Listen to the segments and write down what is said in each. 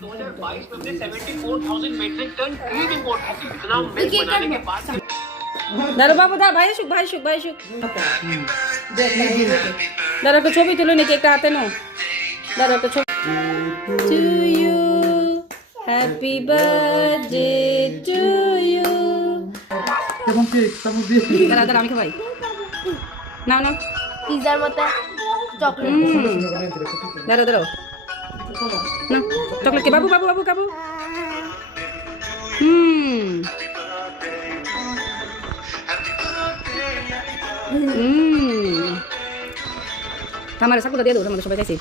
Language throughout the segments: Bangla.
2022 में हमने 74,000 मेट्रिक टन क्रीम इंपोर्ट की थी। इतना मिल्क बनाने के बाद দাঁড়ো বাবু দাঁড় ভাই সুখ দাঁড়ো একটা ছবি তুলে নাকি একটা হাতে নাও দাঁড়ো একটা ছবি to you happy birthday to you দাঁড়া দাঁড়া আমি খাই নাও নাও পিজার মতো চকলেট দাঁড়ো দাঁড়ো না চকলেট কে বাবু বাবু বাবু কাবু আমার সাকুটা দিয়ে দেবো আমাদের সবাই খাইছি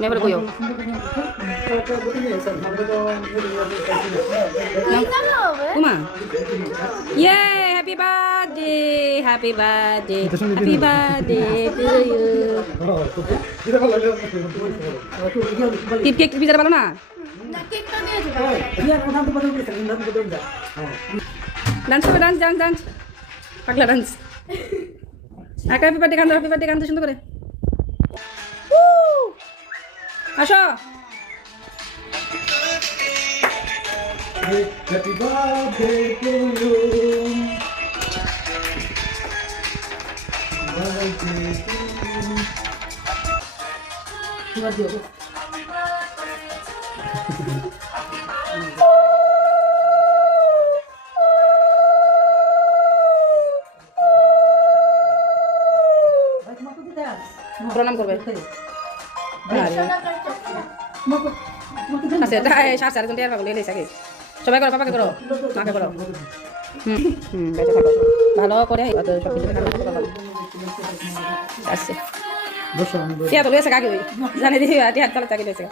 নেভার কইও উমা ইয়ে happy birthday happy birthday happy birthday to you cake পিজাটা ভালো না ডান্স করবে ডান্স ডান্স ডান্স পাগলা ডান্স হ্যাপি বার্থডে গান সুন্দর করে আসো Happy birthday to you. Birthday to you. প্রণাম করবে আচ্ছা সাড়ে 4 ঘন্টা পাগল এলে আগে সবাই করো পাপাকে করো মাকে করো বেঁচে থাকো ভালো করে সব কিছু আসছে টিয়া তো লয়েছে কাকে জানে দিই টিয়ার তলা চাকরি লয়েছে